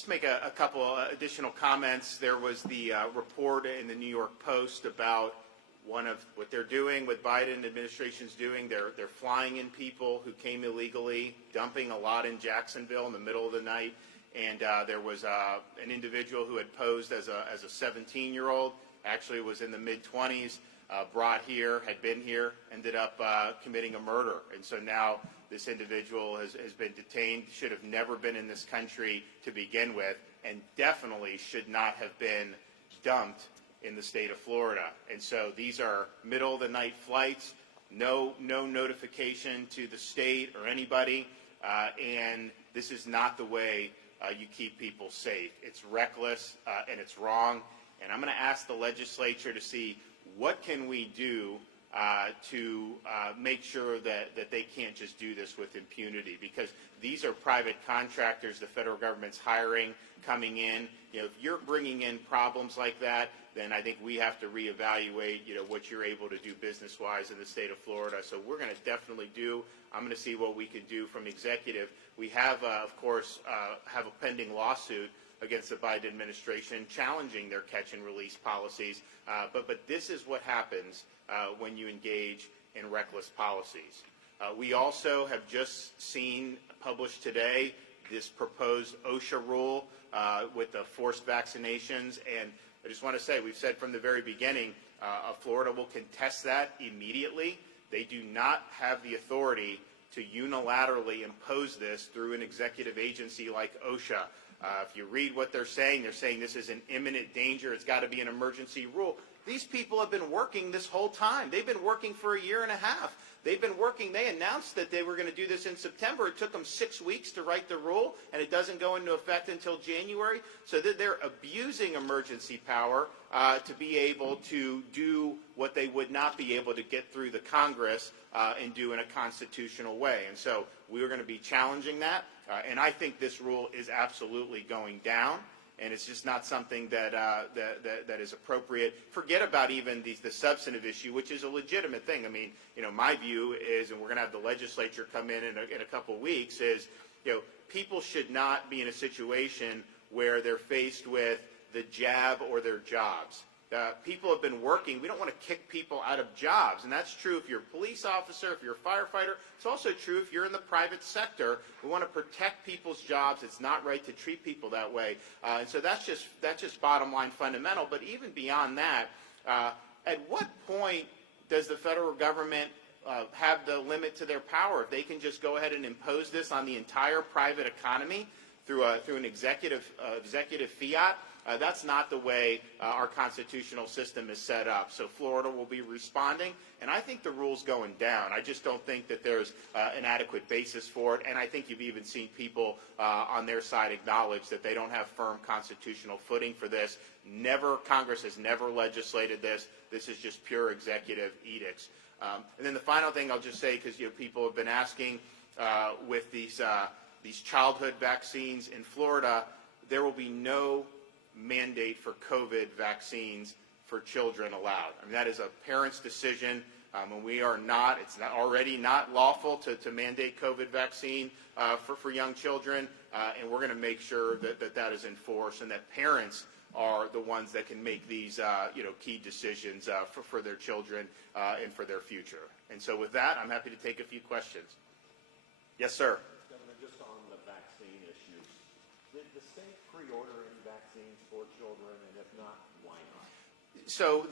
just make a couple additional comments. There was the report in the New York Post about one of what they're doing, what Biden administration's doing. They're flying in people who came illegally, dumping a lot in Jacksonville in the middle of the night. And there was an individual who had posed as a 17-year-old, actually was in the mid-20s, brought here, had been here, ended up committing a murder. And so now this individual has been detained, should have never been in this country to begin with, and definitely should not have been dumped in the state of Florida. And so these are middle-of-the-night flights, no notification to the state or anybody, and this is not the way you keep people safe. It's reckless and it's wrong. And I'm going to ask the legislature to see what can we do to make sure that they can't just do this with impunity, because these are private contractors the federal government's hiring, coming in. You know, if you're bringing in problems like that, then I think we have to reevaluate, you know, what you're able to do business-wise in the state of Florida. So we're going to definitely do. I'm going to see what we can do from executive. We have, of course, have a pending lawsuit against the Biden administration challenging their catch and release policies. But this is what happens when you engage in reckless policies. We also have just seen published today this proposed OSHA rule with the forced vaccinations. And I just want to say, we've said from the very beginning, Florida will contest that immediately. They do not have the authority to unilaterally impose this through an executive agency like OSHA. If you read what they're saying this is an imminent danger. It's got to be an emergency rule. These people have been working this whole time. They've been working for a year and a half. They've been working. They announced that they were going to do this in September. It took them 6 weeks to write the rule, and it doesn't go into effect until January. So they're abusing emergency power to be able to do what they would not be able to get through the Congress and do in a constitutional way. And so we are going to be challenging that. And I think this rule is absolutely going down. And it's just not something that is appropriate. Forget about even the substantive issue, which is a legitimate thing. I mean, you know, my view is, and we're going to have the legislature come in a couple of weeks, is, you know, people should not be in a situation where they're faced with the jab or their jobs. People have been working. We don't want to kick people out of jobs, and that's true if you're a police officer, if you're a firefighter. It's also true if you're in the private sector. We want to protect people's jobs. It's not right to treat people that way, and so that's just bottom line fundamental. But even beyond that, at what point does the federal government have the limit to their power? If they can just go ahead and impose this on the entire private economy through an executive fiat. That's not the way our constitutional system is set up. So Florida will be responding, and I think the rule's going down. I just don't think that there's an adequate basis for it, and I think you've even seen people on their side acknowledge that they don't have firm constitutional footing for this. Congress has never legislated this. This is just pure executive edicts. And then the final thing I'll just say, because people have been asking with these childhood vaccines in Florida, there will be no mandate for COVID vaccines for children allowed. I mean, that is a parent's decision, and it's already not lawful to mandate COVID vaccine for young children, and we're going to make sure that is enforced, and that parents are the ones that can make these key decisions for their children and for their future. And so with that, I'm happy to take a few questions. Yes, sir. Governor, just on the vaccine issue, did the state pre-order any vaccines for children, and if not, why not? So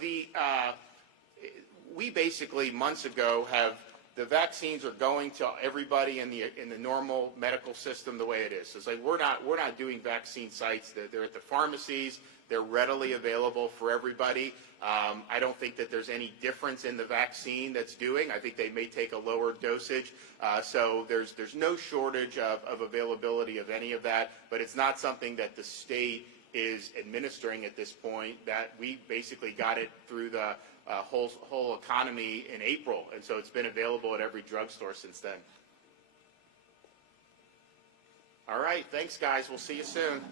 we basically months ago have the vaccines are going to everybody in the normal medical system the way it is. So it's like we're not doing vaccine sites. They're at the pharmacies. They're readily available for everybody. I don't think that there's any difference in the vaccine that's doing. I think they may take a lower dosage. So there's no shortage of availability of any of that, but it's not something that the state is administering at this point. That we basically got it through the whole economy in April, and so it's been available at every drugstore since then. All right, thanks guys. We'll see you soon.